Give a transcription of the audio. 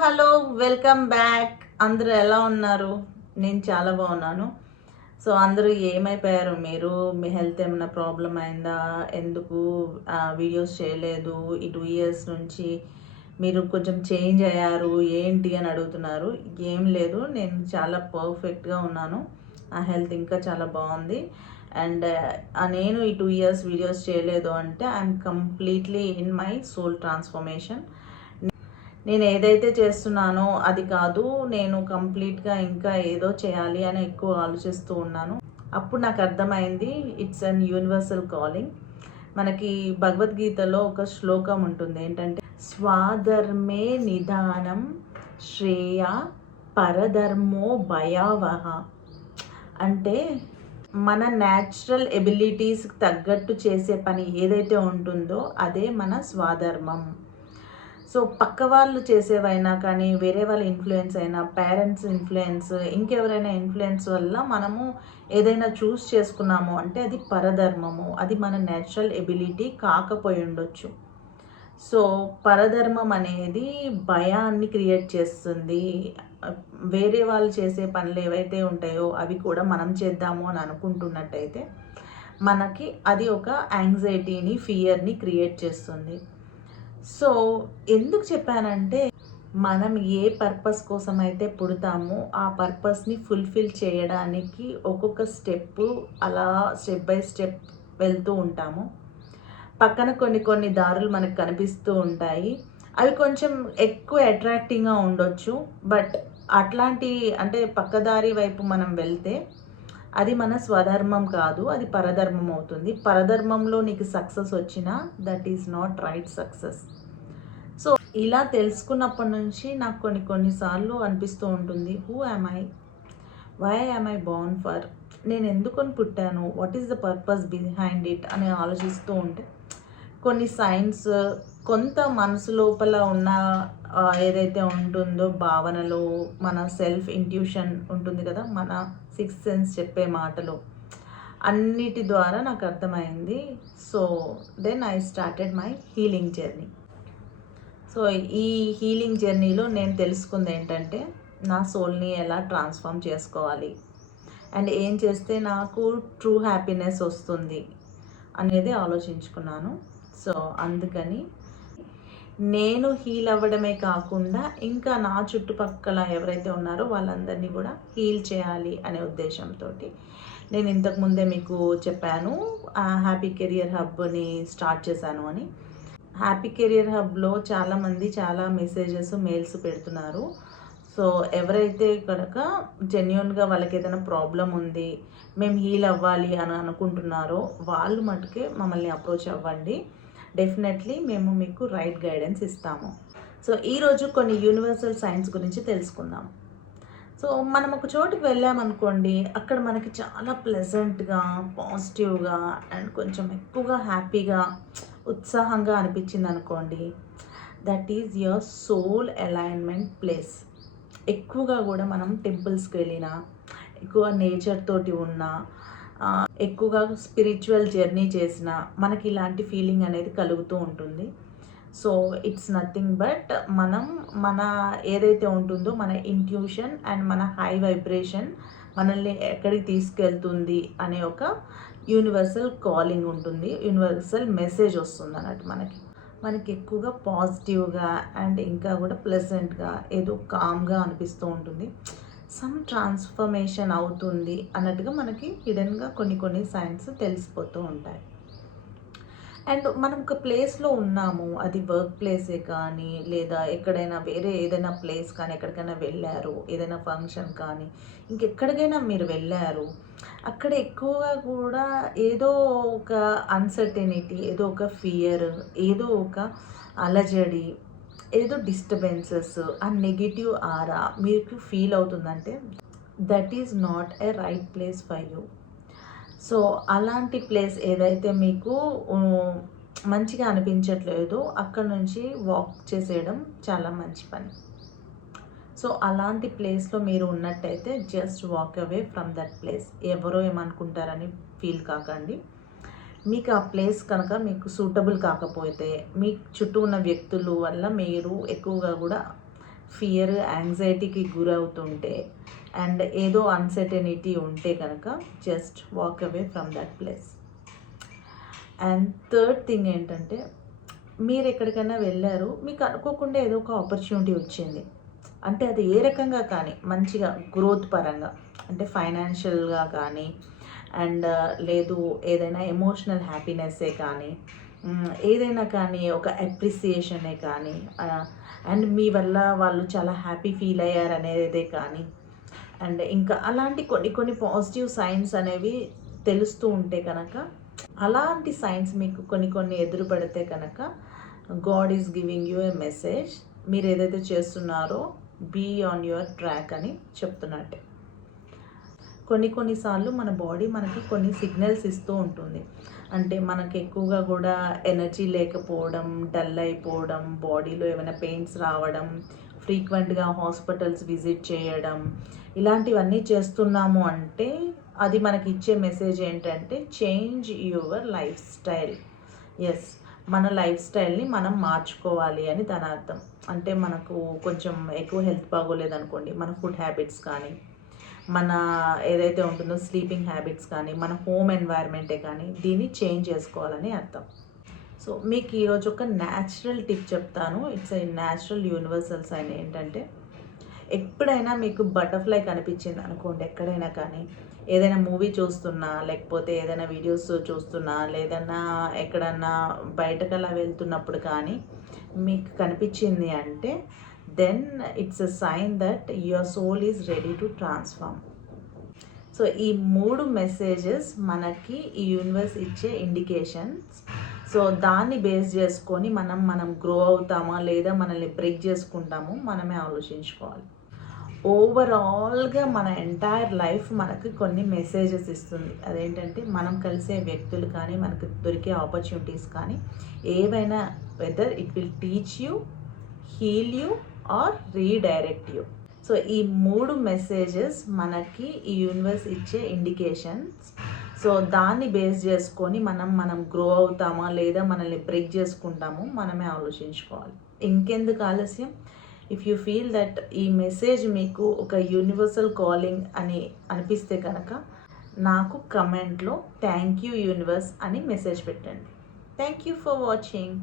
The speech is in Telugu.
Hello, welcome back. అందరూ ఎలా ఉన్నారు? నేను చాలా బాగున్నాను. సో అందరూ ఏమైపోయారు? మీరు మీ హెల్త్ ఏమైనా ప్రాబ్లం అయిందా? ఎందుకు వీడియోస్ చేయలేదు? ఈ 2 ఇయర్స్ నుంచి మీరు కొంచెం చేంజ్ అయ్యారు ఏంటి అని అడుగుతున్నారు. ఏం లేదు, నేను చాలా పర్ఫెక్ట్గా ఉన్నాను. ఆ హెల్త్ ఇంకా చాలా బాగుంది. అండ్ నేను ఈ 2 ఇయర్స్ వీడియోస్ చేయలేదు అంటే I'm completely in my soul transformation. నేను ఏదైతే చేస్తున్నానో అది కాదు, నేను కంప్లీట్గా ఇంకా ఏదో చేయాలి అని ఎక్కువ ఆలోచిస్తూ ఉన్నాను. అప్పుడు నాకు అర్థమైంది ఇట్స్ అన్ యూనివర్సల్ కాలింగ్. మనకి భగవద్గీతలో ఒక శ్లోకం ఉంటుంది, ఏంటంటే స్వాధర్మే నిదానం శ్రేయ పరధర్మో భయావహ. అంటే మన న్యాచురల్ ఎబిలిటీస్కి తగ్గట్టు చేసే పని ఏదైతే ఉంటుందో అదే మన స్వాధర్మం. సో పక్క వాళ్ళు చేసేవైనా కానీ, వేరే వాళ్ళ ఇన్ఫ్లుయెన్స్ అయినా, పేరెంట్స్ ఇన్ఫ్లుయెన్స్, ఇంకెవరైనా ఇన్ఫ్లుయెన్స్ వల్ల మనము ఏదైనా చూస్ చేసుకున్నాము అంటే అది పరధర్మము, అది మన నేచురల్ ఎబిలిటీ కాకపోయి ఉండొచ్చు. సో పరధర్మం అనేది భయాన్ని క్రియేట్ చేస్తుంది. వేరే వాళ్ళు చేసే పనులు ఏవైతే ఉంటాయో అవి కూడా మనం చేద్దాము అని అనుకుంటున్నట్టయితే మనకి అది ఒక యాంగ్జైటీని, ఫియర్ని క్రియేట్ చేస్తుంది. సో ఎందుకు చెప్పానంటే, మనం ఏ పర్పస్ కోసం అయితే పుడతామో ఆ పర్పస్ని ఫుల్ఫిల్ చేయడానికి ఒక్కొక్క స్టెప్ అలా స్టెప్ బై స్టెప్ వెళ్తూ ఉంటాము. పక్కన కొన్ని కొన్ని దారులు మనకు కనిపిస్తూ ఉంటాయి. అవి కొంచెం ఎక్కువ అట్రాక్టింగ్గా ఉండొచ్చు. బట్ అట్లాంటి అంటే పక్కదారి వైపు మనం వెళ్తే అది మన స్వధర్మం కాదు, అది పరధర్మం అవుతుంది. పరధర్మంలో నీకు సక్సెస్ వచ్చినా that is not right success. So ఇలా తెలుసుకున్నప్పటి నుంచి నాకు కొన్నిసార్లు అనిపిస్తూ ఉంటుంది, who am I, why am I born for, నేను ఎందుకొని పుట్టాను, what is the purpose behind it అని ఆలోచిస్తూ ఉంటే కొన్ని సైన్స్, కొంత మనసు లోపల ఉన్న ఏదైతే ఉంటుందో భావనలు, మన సెల్ఫ్ ఇంట్యూషన్ ఉంటుంది కదా, మన సిక్స్త్ సెన్స్ చెప్పే మాటలు, అన్నిటి ద్వారా నాకు అర్థమైంది. So then I started my healing journey. So ఈ హీలింగ్ జర్నీలో నేను తెలుసుకుంది ఏంటంటే, నా సోల్ని ఎలా ట్రాన్స్ఫార్మ్ చేసుకోవాలి అండ్ ఏం చేస్తే నాకు ట్రూ హ్యాపీనెస్ వస్తుంది అనేది ఆలోచించుకున్నాను. సో అందుకని నేను హీల్ అవ్వడమే కాకుండా ఇంకా నా చుట్టుపక్కల ఎవరైతే ఉన్నారో వాళ్ళందరినీ కూడా హీల్ చేయాలి అనే ఉద్దేశంతో నేను ఇంతకుముందే మీకు చెప్పాను హ్యాపీ కెరియర్ హబ్ని స్టార్ట్ చేశాను అని. హ్యాపీ కెరియర్ హబ్లో చాలామంది చాలా మెసేజెస్, మెయిల్స్ పెడుతున్నారు. సో ఎవరైతే కనుక జెన్యున్గా వాళ్ళకి ఏదైనా ప్రాబ్లం ఉంది, మేము హీల్ అవ్వాలి అని అనుకుంటున్నారో వాళ్ళు మటుకే మమ్మల్ని అప్రోచ్ అవ్వండి. డెఫినెట్లీ మేము మీకు రైట్ గైడెన్స్ ఇస్తాము. సో ఈరోజు కొన్ని యూనివర్సల్ సైన్స్ గురించి తెలుసుకుందాం. సో మనం ఒక చోటుకి వెళ్ళామనుకోండి, అక్కడ మనకి చాలా ప్లెజెంట్గా, పాజిటివ్గా అండ్ కొంచెం ఎక్కువగా హ్యాపీగా, ఉత్సాహంగా అనిపించింది అనుకోండి, that is your soul alignment place. ఎక్కువగా కూడా మనం టెంపుల్స్కి వెళ్ళినా, ఎక్కువ నేచర్ తోటి ఉన్నా, ఎక్కువగా స్పిరిచువల్ జర్నీ చేసిన మనకి ఇలాంటి ఫీలింగ్ అనేది కలుగుతూ ఉంటుంది. సో ఇట్స్ నథింగ్ బట్ మన ఏదైతే ఉంటుందో మన ఇంట్యూషన్ అండ్ మన హై వైబ్రేషన్ మనల్ని ఎక్కడికి తీసుకెళ్తుంది అనే ఒక యూనివర్సల్ కాలింగ్ ఉంటుంది, యూనివర్సల్ మెసేజ్ వస్తుంది అన్నట్టు. మనకి ఎక్కువగా పాజిటివ్గా అండ్ ఇంకా కూడా ప్లెజెంట్గా, ఏదో కామ్గా అనిపిస్తూ ఉంటుంది. సమ్ ట్రాన్స్ఫర్మేషన్ అవుతుంది అన్నట్టుగా మనకి హిడెన్గా కొన్ని సైన్స్ తెలిసిపోతూ ఉంటాయి. అండ్ మనం ఒక ప్లేస్లో ఉన్నాము, అది వర్క్ ప్లేసే కానీ లేదా ఎక్కడైనా వేరే ఏదైనా ప్లేస్ కానీ, ఎక్కడికైనా వెళ్ళారు, ఏదైనా ఫంక్షన్ కానీ ఇంకెక్కడికైనా మీరు వెళ్ళారు, అక్కడ ఎక్కువగా కూడా ఏదో ఒక అన్సర్టెనిటీ, ఏదో ఒక ఫియర్, ఏదో ఒక అలజడి, ఏదో డిస్టర్బెన్సెస్, ఆ నెగిటివ్ ఆరా మీకు ఫీల్ అవుతుందంటే that is not a right place for you. So అలాంటి ప్లేస్ ఏదైతే మీకు మంచిగా అనిపించట్లేదో అక్కడ నుంచి వాక్ చేసేయడం చాలా మంచి పని. సో అలాంటి ప్లేస్లో మీరు ఉన్నట్టయితే just walk away from that place. ఎవరో ఏమనుకుంటారని ఫీల్ కాకండి. మీకు ఆ ప్లేస్ కనుక మీకు సూటబుల్ కాకపోతే, మీ చుట్టూ ఉన్న వ్యక్తుల వల్ల మీరు ఎక్కువగా కూడా ఫియర్, యాంగ్జైటీకి గురవుతుంటే అండ్ ఏదో అన్సర్టనిటీ ఉంటే కనుక just walk away from that place. And third thing ఏంటంటే, మీరు ఎక్కడికైనా వెళ్ళారు, మీకు అనుకోకుండా ఏదో ఒక ఆపర్చునిటీ వచ్చింది అంటే అది ఏ రకంగా కానీ మంచిగా గ్రోత్ పరంగా అంటే ఫైనాన్షియల్గా కానీ అండ్ లేదు ఏదైనా ఎమోషనల్ హ్యాపీనెస్సే కానీ ఏదైనా కానీ ఒక అప్రిసియేషనే కానీ అండ్ మీ వల్ల వాళ్ళు చాలా హ్యాపీ ఫీల్ అయ్యారు అనేదే కానీ అండ్ ఇంకా అలాంటి కొన్ని కొన్ని పాజిటివ్ సైన్స్ అనేవి తెలుస్తూ ఉంటే కనుక, అలాంటి సైన్స్ మీకు కొన్ని కొన్ని ఎదురు పడితే కనుక God is giving you A message. మీరు ఏదైతే చేస్తున్నారో బీ ఆన్ యువర్ ట్రాక్ అని చెప్తున్నట్టే. కొన్నిసార్లు మన బాడీ మనకి కొన్ని సిగ్నల్స్ ఇస్తూ ఉంటుంది. అంటే మనకి ఎక్కువగా కూడా ఎనర్జీ లేకపోవడం, డల్ అయిపోవడం, బాడీలో ఏమైనా పెయిన్స్ రావడం, ఫ్రీక్వెంట్గా హాస్పిటల్స్ విజిట్ చేయడం, ఇలాంటివన్నీ చేస్తున్నాము అంటే అది మనకి ఇచ్చే మెసేజ్ ఏంటంటే change your lifestyle. Yes, మన లైఫ్ స్టైల్ని మనం మార్చుకోవాలి అని దాని అర్థం. అంటే మనకు కొంచెం ఎక్కువ హెల్త్ బాగోలేదనుకోండి, మన ఫుడ్ హ్యాబిట్స్ కానీ మన ఏదైతే ఉంటుందో స్లీపింగ్ హ్యాబిట్స్ కానీ మన హోమ్ ఎన్వైర్న్మెంటే కానీ దీన్ని చేంజ్ చేసుకోవాలని అర్థం. సో మీకు ఈరోజు ఒక న్యాచురల్ టిప్ చెప్తాను. It's a natural universal sign. ఏంటంటే, ఎప్పుడైనా మీకు బటర్ఫ్లై కనిపించింది అనుకోండి, ఎక్కడైనా కానీ ఏదైనా మూవీ చూస్తున్నా లేకపోతే ఏదైనా వీడియోస్ చూస్తున్నా లేదన్నా ఎక్కడన్నా బయటకలా వెళ్తున్నప్పుడు కానీ మీకు కనిపించింది అంటే then it's a sign that your soul is ready to transform. So ఈ 3 మెసేజెస్ మనకి ఈ యూనివర్స్ ఇచ్చే ఇండికేషన్స్. సో దాన్ని బేస్ చేసుకొని మనం గ్రో అవుతామా లేదా మనల్ని బ్రేక్ చేసుకుంటామో మనమే ఆలోచించుకోవాలి. ఓవరాల్గా మన ఎంటైర్ లైఫ్ మనకు కొన్ని మెసేజెస్ ఇస్తుంది. అదేంటంటే, మనం కలిసే వ్యక్తులు కానీ మనకు దొరికే ఆపర్చునిటీస్ కానీ ఏవైనా whether it will teach you, heal you or redirect you. So ఈ 3 మెసేజెస్ మనకి ఈ యూనివర్స్ ఇచ్చే ఇండికేషన్స్. సో దాన్ని బేస్ చేసుకొని మనం గ్రో అవుతామా లేదా మనల్ని బ్రేక్ చేసుకుంటామో మనమే ఆలోచించుకోవాలి. ఇంకెందుకు ఆలస్యం? ఇఫ్ యూ ఫీల్ దట్ ఈ మెసేజ్ మీకు ఒక యూనివర్సల్ కాలింగ్ అని అనిపిస్తే కనుక నాకు కమెంట్లో థ్యాంక్ యూ యూనివర్స్ అని మెసేజ్ పెట్టండి. Thank you for watching.